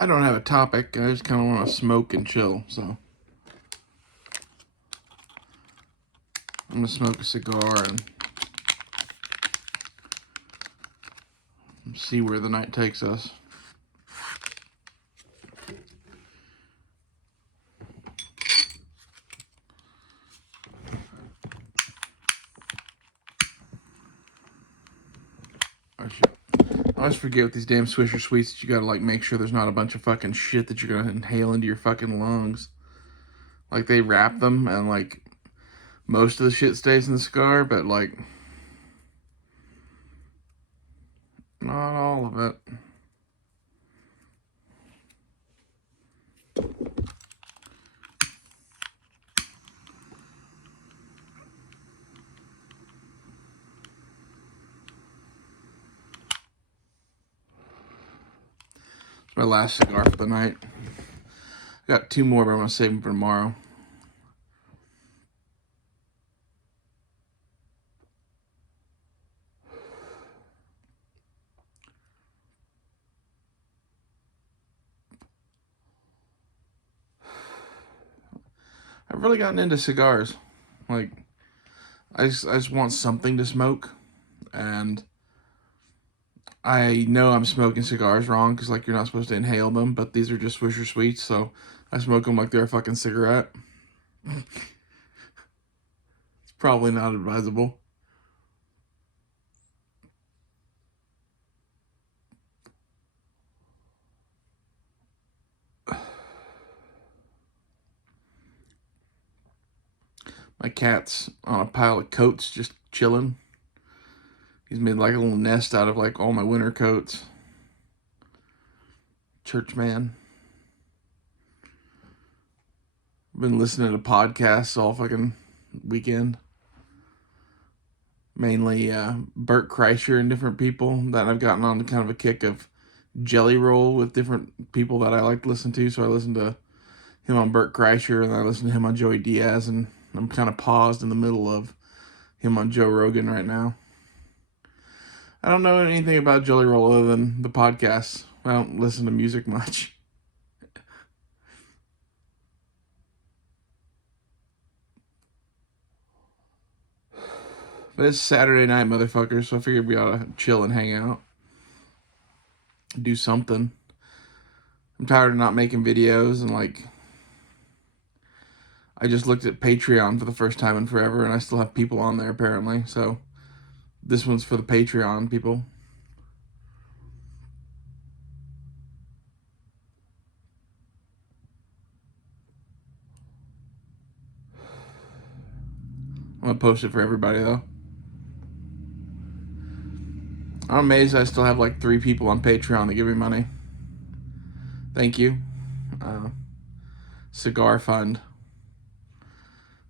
I don't have a topic. I just kind of want to smoke and chill, so I'm going to smoke a cigar and see where the night takes us. I always forget with these damn Swisher Sweets that you gotta, like, make sure there's not a bunch of fucking shit that you're gonna inhale into your fucking lungs. Like, they wrap them, and, like, most of the shit stays in the cigar, but, like, not all of it. It's my last cigar for the night. I got 2 more, but I'm gonna save them for tomorrow. I've really gotten into cigars. Like, I just want something to smoke, and I know I'm smoking cigars wrong because, like, you're not supposed to inhale them, but these are just Swisher Sweets, so I smoke them like they're a fucking cigarette. It's probably not advisable. My cat's on a pile of coats just chilling. He's made like a little nest out of like all my winter coats. Church man. I've been listening to podcasts all fucking weekend. Mainly Bert Kreischer and different people that I've gotten on kind of a kick of Jelly Roll with different people that I like to listen to. So I listen to him on Bert Kreischer and I listen to him on Joey Diaz, and I'm kind of paused in the middle of him on Joe Rogan right now. I don't know anything about Jelly Roll other than the podcast. I don't listen to music much. But it's Saturday night, motherfuckers, so I figured we ought to chill and hang out. Do something. I'm tired of not making videos, and like, I just looked at Patreon for the first time in forever, and I still have people on there apparently, so this one's for the Patreon people. I'm gonna post it for everybody though. I'm amazed I still have like 3 people on Patreon that give me money. Thank you. Cigar fund.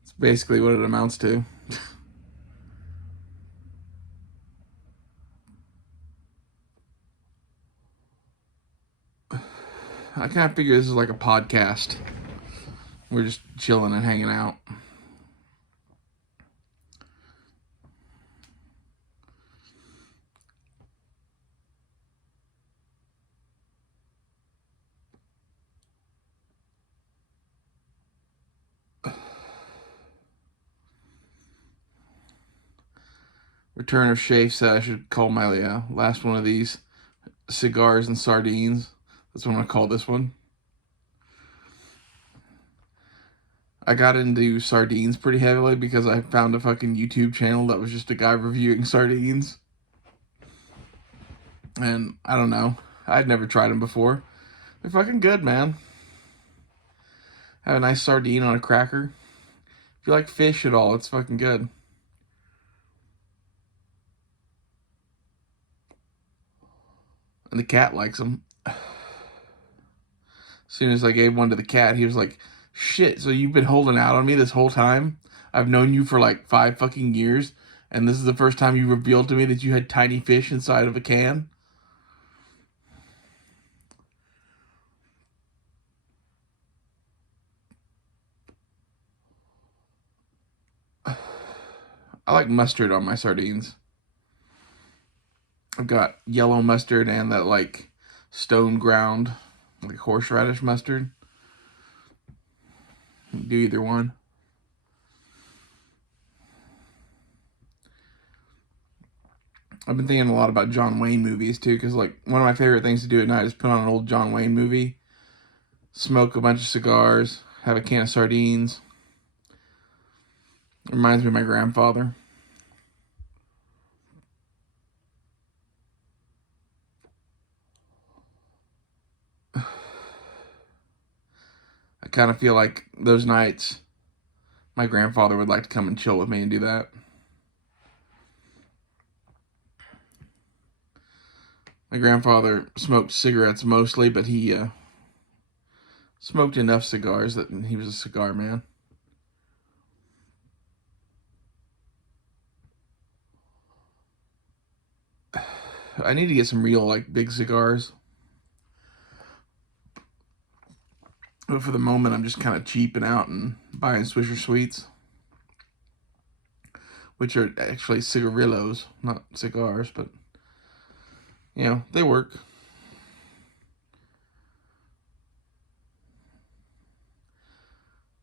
It's basically what it amounts to. I kind of figure this is like a podcast. We're just chilling and hanging out. Return of Shafe said I should call my last one of these Cigars and Sardines. That's what I'm going to call this one. I got into sardines pretty heavily because I found a fucking YouTube channel that was just a guy reviewing sardines. And I don't know. I'd never tried them before. They're fucking good, man. Have a nice sardine on a cracker. If you like fish at all, it's fucking good. And the cat likes them. As soon as I gave one to the cat, he was like, shit, so you've been holding out on me this whole time? I've known you for like 5 fucking years, and this is the first time you revealed to me that you had tiny fish inside of a can? I like mustard on my sardines. I've got yellow mustard and that like stone ground like horseradish mustard. Do either one. I've been thinking a lot about John Wayne movies too, because like one of my favorite things to do at night is put on an old John Wayne movie, smoke a bunch of cigars, have a can of sardines. It reminds me of my grandfather. I kind of feel like those nights, my grandfather would like to come and chill with me and do that. My grandfather smoked cigarettes mostly, but he smoked enough cigars that he was a cigar man. I need to get some real like big cigars. But for the moment, I'm just kind of cheaping out and buying Swisher Sweets, which are actually cigarillos, not cigars, but you know, they work.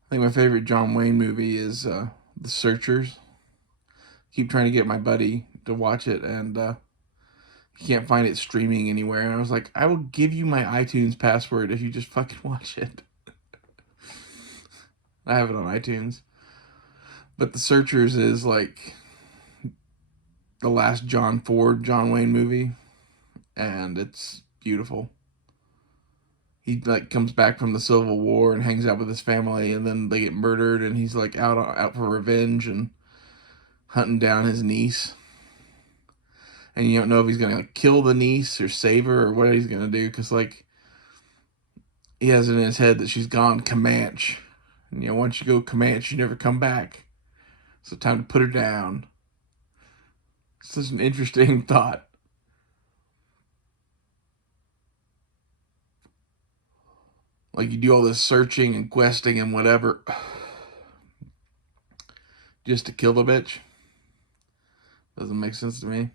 I think my favorite John Wayne movie is The Searchers. Keep trying to get my buddy to watch it, and he can't find it streaming anywhere. And I was like, I will give you my iTunes password if you just fucking watch it. I have it on iTunes. But The Searchers is like the last John Ford, John Wayne movie, and it's beautiful. He like comes back from the Civil War and hangs out with his family, and then they get murdered, and he's like out for revenge and hunting down his niece. And you don't know if he's gonna like kill the niece or save her or what he's gonna do, because like he has it in his head that she's gone Comanche, and you know once you go Comanche, you never come back. So time to put her down. It's such an interesting thought. Like you do all this searching and questing and whatever, just to kill the bitch. Doesn't make sense to me.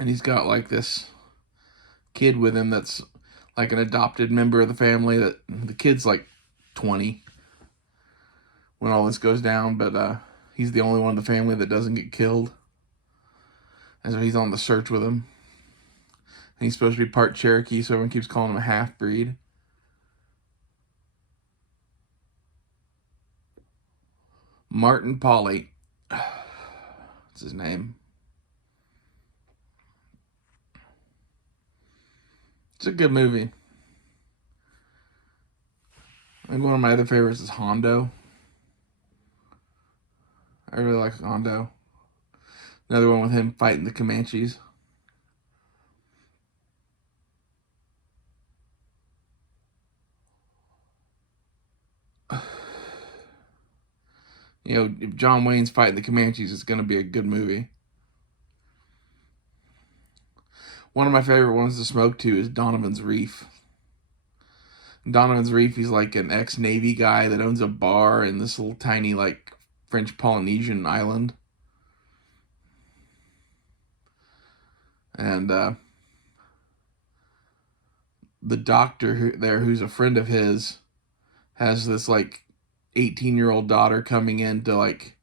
And he's got like this kid with him that's like an adopted member of the family. That the kid's like 20 when all this goes down, but he's the only one in the family that doesn't get killed. And so he's on the search with him. And he's supposed to be part Cherokee, so everyone keeps calling him a half-breed. Martin Pauly. That's his name. It's a good movie. I think one of my other favorites is Hondo. I really like Hondo. Another one with him fighting the Comanches. You know, if John Wayne's fighting the Comanches, it's going to be a good movie. One of my favorite ones to smoke to is Donovan's Reef. Donovan's Reef, he's like an ex-Navy guy that owns a bar in this little tiny, like, French Polynesian island. And the doctor there, who's a friend of his, has this, like, 18-year-old daughter coming in to, like,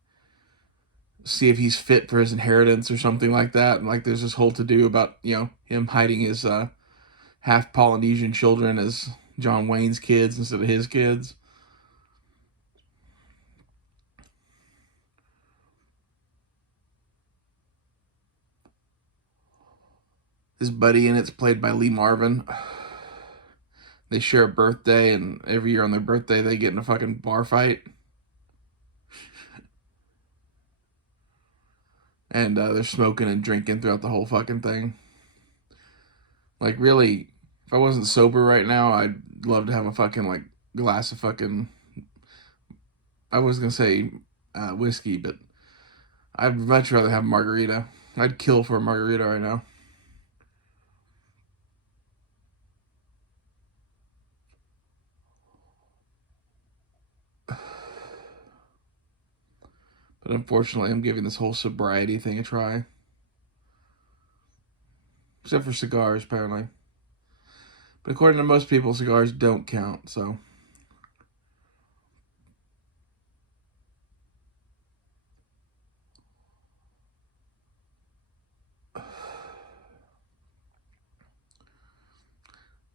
see if he's fit for his inheritance or something like that. And, like, there's this whole to-do about, you know, him hiding his half Polynesian children as John Wayne's kids instead of his kids. His buddy in it's played by Lee Marvin. They share a birthday, and every year on their birthday, they get in a fucking bar fight. And they're smoking and drinking throughout the whole fucking thing. Like, really, if I wasn't sober right now, I'd love to have a fucking, like, glass of fucking. I was gonna say whiskey, but I'd much rather have margarita. I'd kill for a margarita right now. But unfortunately, I'm giving this whole sobriety thing a try. Except for cigars, apparently. But according to most people, cigars don't count, so.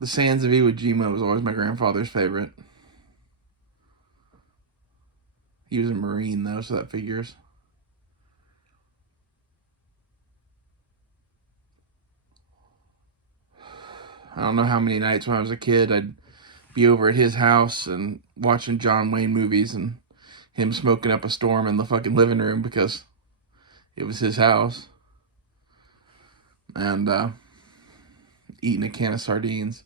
The Sands of Iwo Jima was always my grandfather's favorite. He was a Marine, though, so that figures. I don't know how many nights when I was a kid I'd be over at his house and watching John Wayne movies and him smoking up a storm in the fucking living room because it was his house. And eating a can of sardines.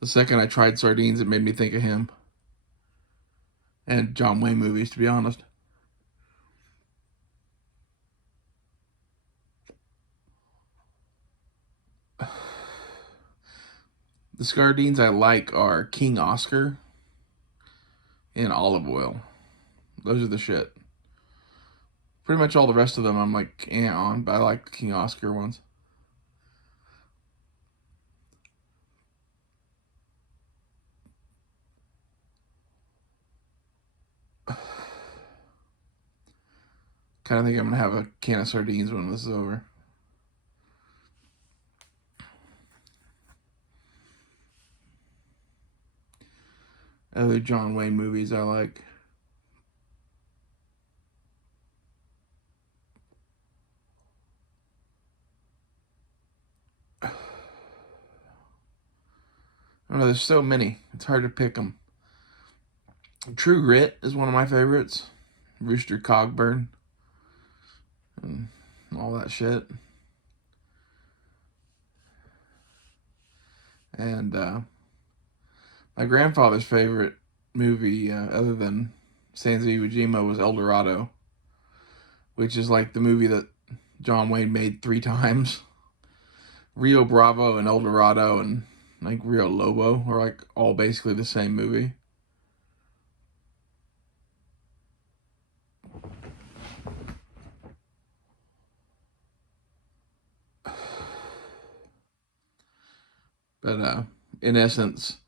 The second I tried sardines, it made me think of him. And John Wayne movies, to be honest. The sardines I like are King Oscar and olive oil. Those are the shit. Pretty much all the rest of them I'm like on, but I like the King Oscar ones. Kind of think I'm gonna have a can of sardines when this is over. Other John Wayne movies I like. I don't know, there's so many. It's hard to pick them. True Grit is one of my favorites. Rooster Cogburn and all that shit. And my grandfather's favorite movie, other than Sands of Iwo Jima, was El Dorado, which is like the movie that John Wayne made 3 times. Rio Bravo and El Dorado and like Rio Lobo are like all basically the same movie. But in essence,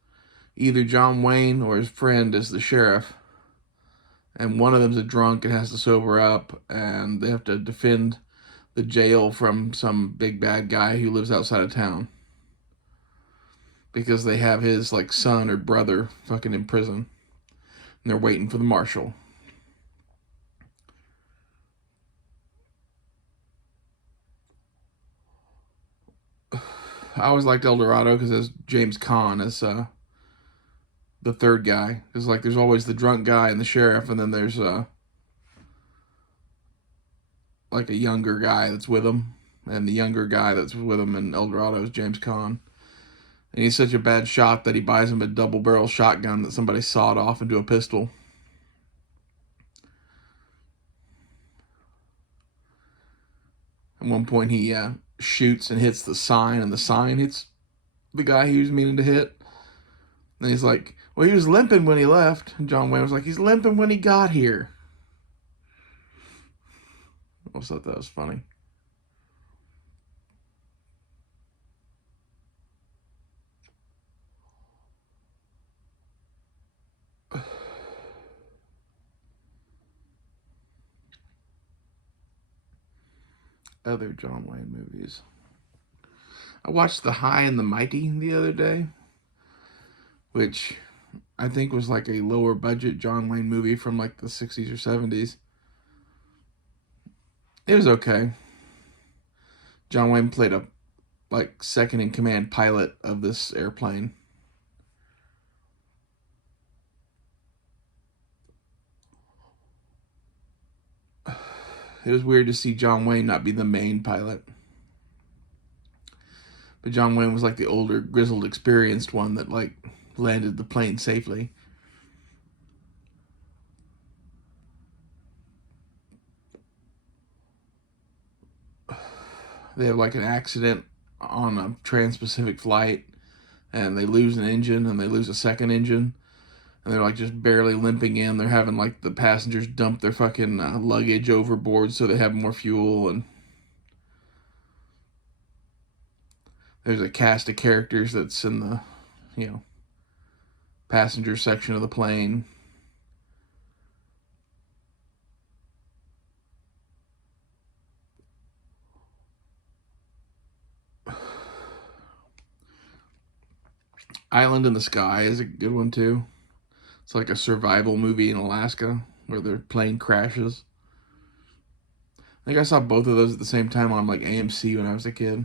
either John Wayne or his friend is the sheriff, and one of them's a drunk and has to sober up, and they have to defend the jail from some big bad guy who lives outside of town because they have his like son or brother fucking in prison, and they're waiting for the marshal. I always liked El Dorado because there's James Caan as the third guy. Because like there's always the drunk guy and the sheriff, and then there's like a younger guy that's with him, and the younger guy that's with him in El Dorado is James Caan. And he's such a bad shot that he buys him a double barrel shotgun that somebody sawed off into a pistol. At one point, he shoots and hits the sign, and the sign hits the guy he was meaning to hit. And he's like, well, he was limping when he left. And John Wayne was like, he's limping when he got here. I always thought that was funny. Other John Wayne movies. I watched The High and the Mighty the other day, which I think was like a lower budget John Wayne movie from like the 60s or 70s. It was okay. John Wayne played a like second in command pilot of this airplane. It was weird to see John Wayne not be the main pilot. But John Wayne was like the older, grizzled, experienced one that like landed the plane safely. They have like an accident on a trans-Pacific flight, and they lose an engine and they lose a second engine, and they're like just barely limping in. They're having like the passengers dump their fucking luggage overboard so they have more fuel. And there's a cast of characters that's in the, you know, passenger section of the plane. Island in the Sky is a good one too. It's like a survival movie in Alaska where their plane crashes. I think I saw both of those at the same time on like AMC when I was a kid.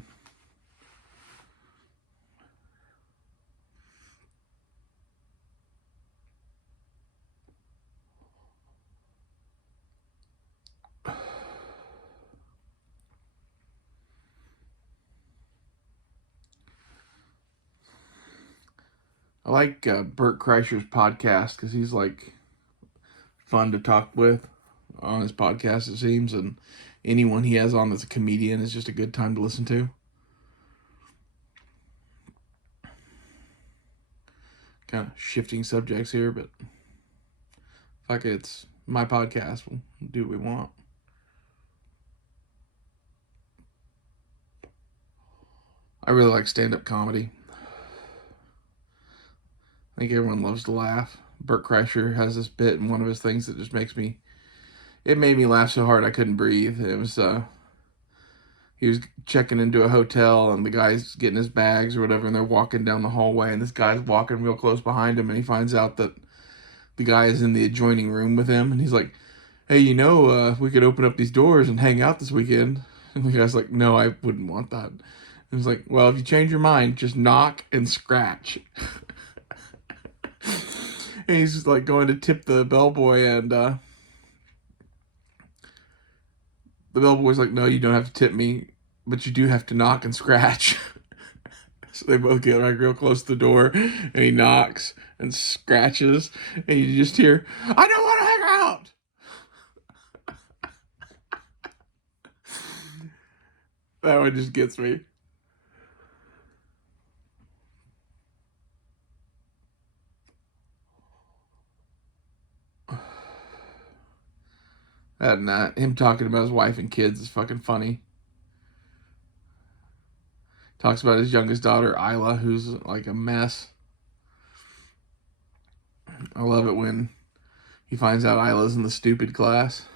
I like Bert Kreischer's podcast because he's like fun to talk with on his podcast, it seems, and anyone he has on that's a comedian is just a good time to listen to. Kind of shifting subjects here, but fuck it, it's my podcast. We'll do what we want. I really like stand-up comedy. I think everyone loves to laugh. Bert Kreischer has this bit in one of his things that just it made me laugh so hard I couldn't breathe. It was, he was checking into a hotel and the guy's getting his bags or whatever and they're walking down the hallway and this guy's walking real close behind him and he finds out that the guy is in the adjoining room with him and he's like, hey, we could open up these doors and hang out this weekend. And the guy's like, no, I wouldn't want that. And he's like, well, if you change your mind, just knock and scratch. And he's just like going to tip the bellboy, and the bellboy's like, no, you don't have to tip me, but you do have to knock and scratch. So they both get like real close to the door, and he knocks and scratches, and you just hear, I don't want to hang out. That one just gets me. And him talking about his wife and kids is fucking funny. Talks about his youngest daughter, Isla, who's like a mess. I love it when he finds out Isla's in the stupid class.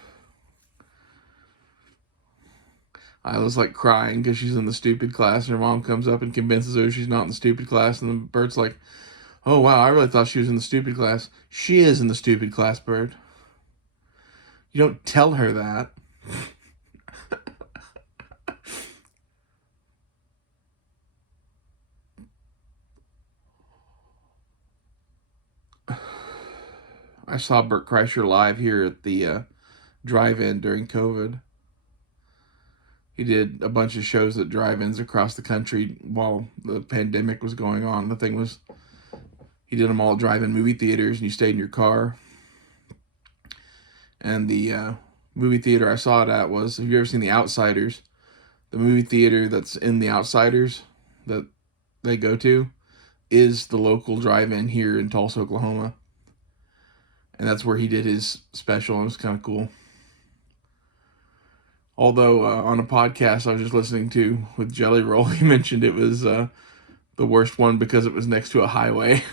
Isla's like crying because she's in the stupid class, and her mom comes up and convinces her she's not in the stupid class. And then Bert's like, oh wow, I really thought she was in the stupid class. She is in the stupid class, Bert. You don't tell her that. I saw Bert Kreischer live here at the drive-in during COVID. He did a bunch of shows at drive-ins across the country while the pandemic was going on. The thing was, he did them all at drive-in movie theaters, and you stayed in your car. And the movie theater I saw it at was, have you ever seen The Outsiders? The movie theater that's in The Outsiders that they go to is the local drive-in here in Tulsa, Oklahoma. And that's where he did his special, and it was kind of cool. Although on a podcast I was just listening to with Jelly Roll, he mentioned it was the worst one because it was next to a highway.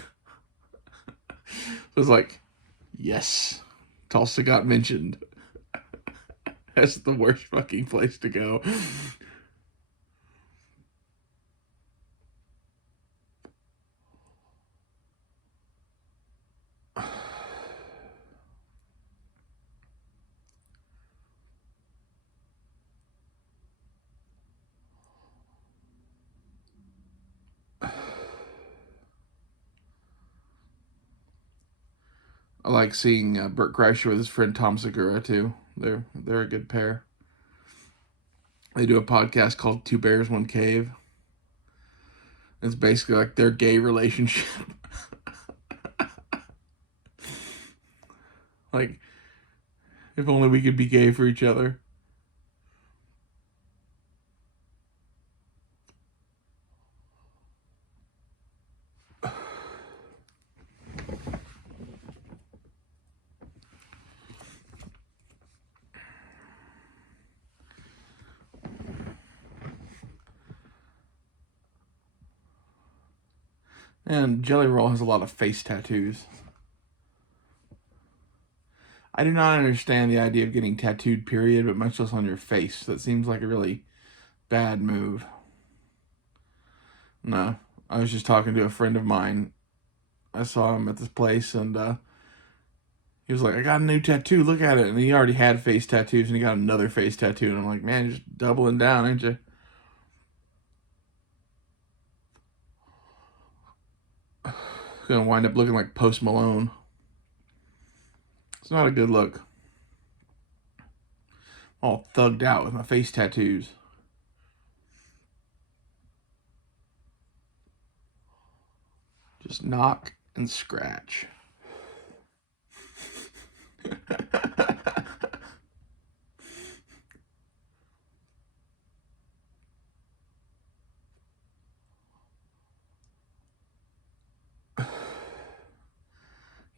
It was like, yes, Tulsa got mentioned. That's the worst fucking place to go. I like seeing Bert Kreischer with his friend Tom Segura too. They're a good pair. They do a podcast called Two Bears, One Cave. It's basically like their gay relationship. Like, if only we could be gay for each other. And Jelly Roll has a lot of face tattoos. I do not understand the idea of getting tattooed, period, but much less on your face. That seems like a really bad move. No, I was just talking to a friend of mine. I saw him at this place, and he was like, I got a new tattoo, look at it. And he already had face tattoos, and he got another face tattoo. And I'm like, man, you're just doubling down, ain't you? Gonna wind up looking like Post Malone. It's not a good look. All thugged out with my face tattoos. Just knock and scratch.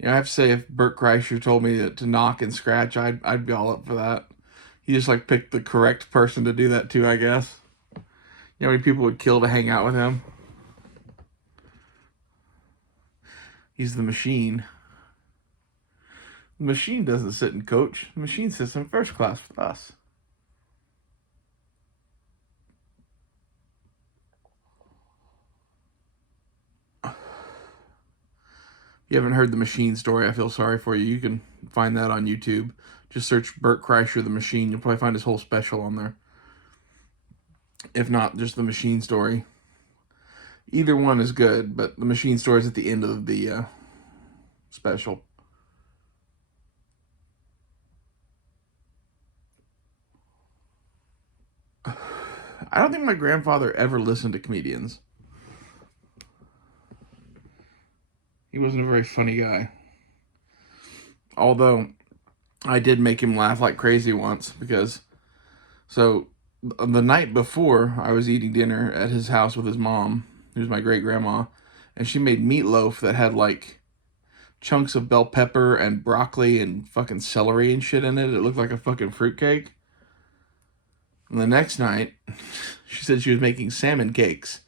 I have to say, if Bert Kreischer told me to knock and scratch, I'd be all up for that. He just like picked the correct person to do that too, I guess. You know how many people would kill to hang out with him? He's the machine. The machine doesn't sit and coach. The machine sits in first class with us. If you haven't heard the machine story, I feel sorry for you. You can find that on YouTube. Just search Bert Kreischer, the machine. You'll probably find his whole special on there. If not, just the machine story. Either one is good, but the machine story is at the end of the special. I don't think my grandfather ever listened to comedians. He wasn't a very funny guy. Although, I did make him laugh like crazy once because, so, the night before, I was eating dinner at his house with his mom, who's my great grandma, and she made meatloaf that had like chunks of bell pepper and broccoli and fucking celery and shit in it. It looked like a fucking fruitcake. And the next night, she said she was making salmon cakes.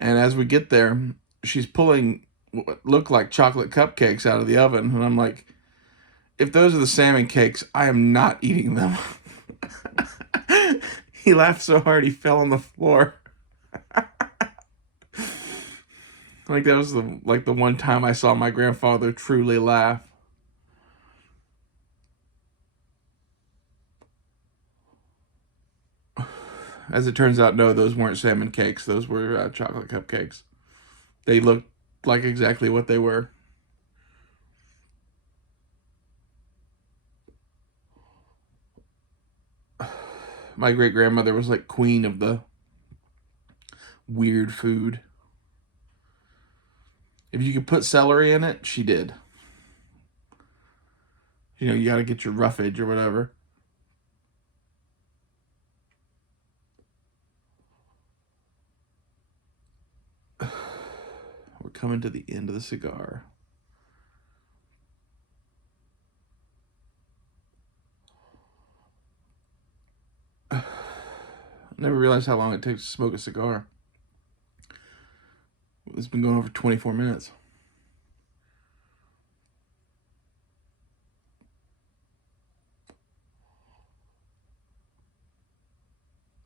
And as we get there, she's pulling what look like chocolate cupcakes out of the oven. And I'm like, if those are the salmon cakes, I am not eating them. He laughed so hard he fell on the floor. Like that was the one time I saw my grandfather truly laugh. As it turns out, no, those weren't salmon cakes. Those were chocolate cupcakes. They looked like exactly what they were. My great grandmother was like queen of the weird food. If you could put celery in it, she did. You know, you got to get your roughage or whatever. We're coming to the end of the cigar. I never realized how long it takes to smoke a cigar. It's been going on for 24 minutes.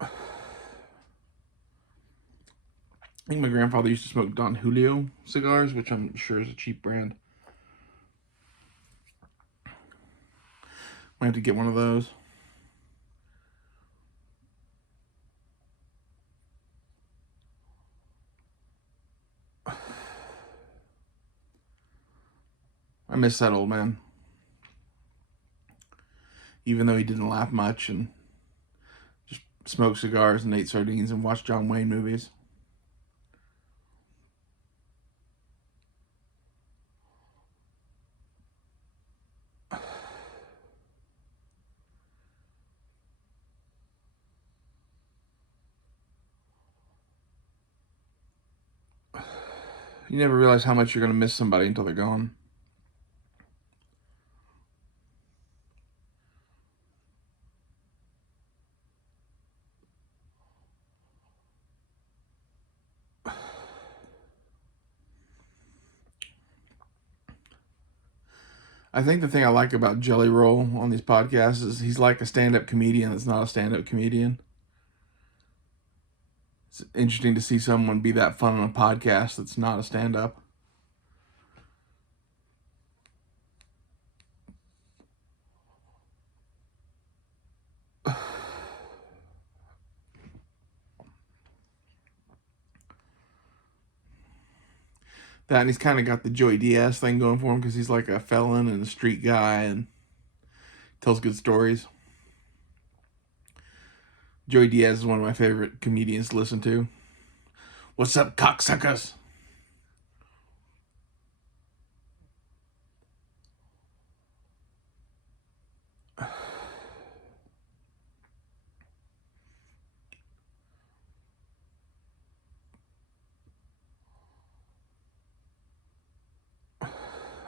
I think my grandfather used to smoke Don Julio cigars, which I'm sure is a cheap brand. Might have to get one of those. I miss that old man. Even though he didn't laugh much and just smoked cigars and ate sardines and watched John Wayne movies. You never realize how much you're going to miss somebody until they're gone. I think the thing I like about Jelly Roll on these podcasts is he's like a stand-up comedian that's not a stand-up comedian. It's interesting to see someone be that fun on a podcast that's not a stand-up. That, and he's kind of got the Joey Diaz thing going for him because he's like a felon and a street guy and tells good stories. Joey Diaz is one of my favorite comedians to listen to. What's up, cocksuckers?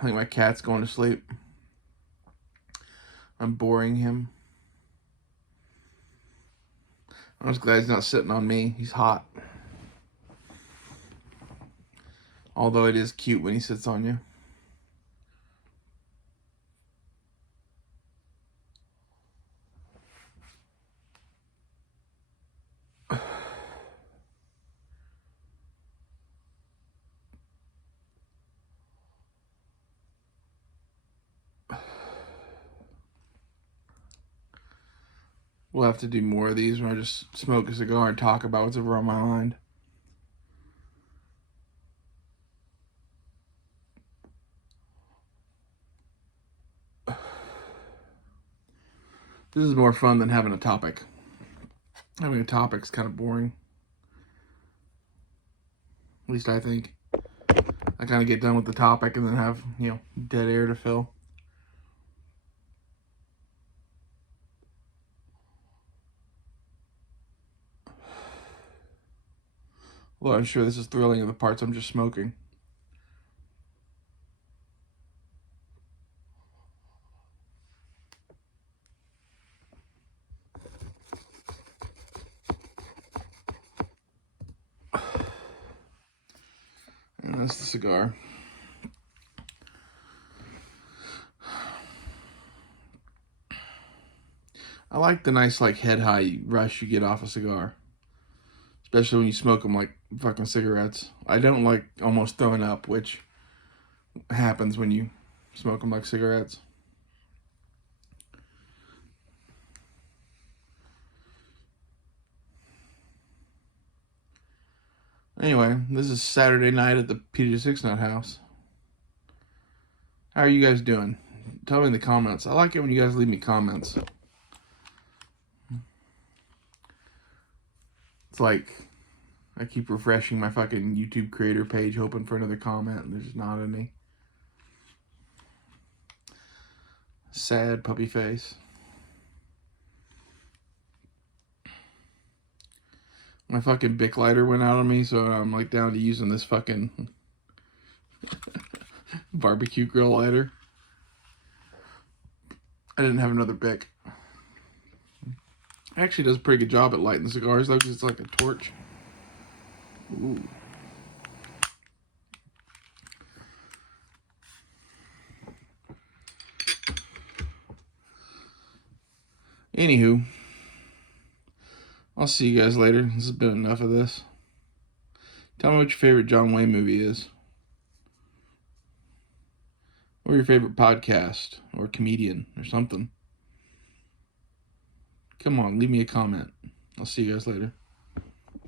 I think my cat's going to sleep. I'm boring him. I'm just glad he's not sitting on me. He's hot. Although it is cute when he sits on you. We'll have to do more of these where I just smoke a cigar and talk about what's ever on my mind. This is more fun than having a topic. Having a topic's kind of boring. At least I think. I kind of get done with the topic and then have, dead air to fill. Well, I'm sure this is thrilling of the parts I'm just smoking. And that's the cigar. I like the nice, head high rush you get off a cigar. Especially when you smoke them like fucking cigarettes. I don't like almost throwing up, which happens when you smoke them like cigarettes. Anyway, this is Saturday night at the Peter Six Nut house. How are you guys doing? Tell me in the comments. I like it when you guys leave me comments. It's like I keep refreshing my fucking YouTube creator page hoping for another comment and there's not any. Sad puppy face. My fucking Bic lighter went out on me, so I'm down to using this fucking barbecue grill lighter. I didn't have another Bic. Actually does a pretty good job at lighting cigars though, because it's like a torch. Ooh. Anywho, I'll see you guys later. This has been enough of this. Tell me what your favorite John Wayne movie is. Or your favorite podcast or comedian or something. Come on, leave me a comment. I'll see you guys later.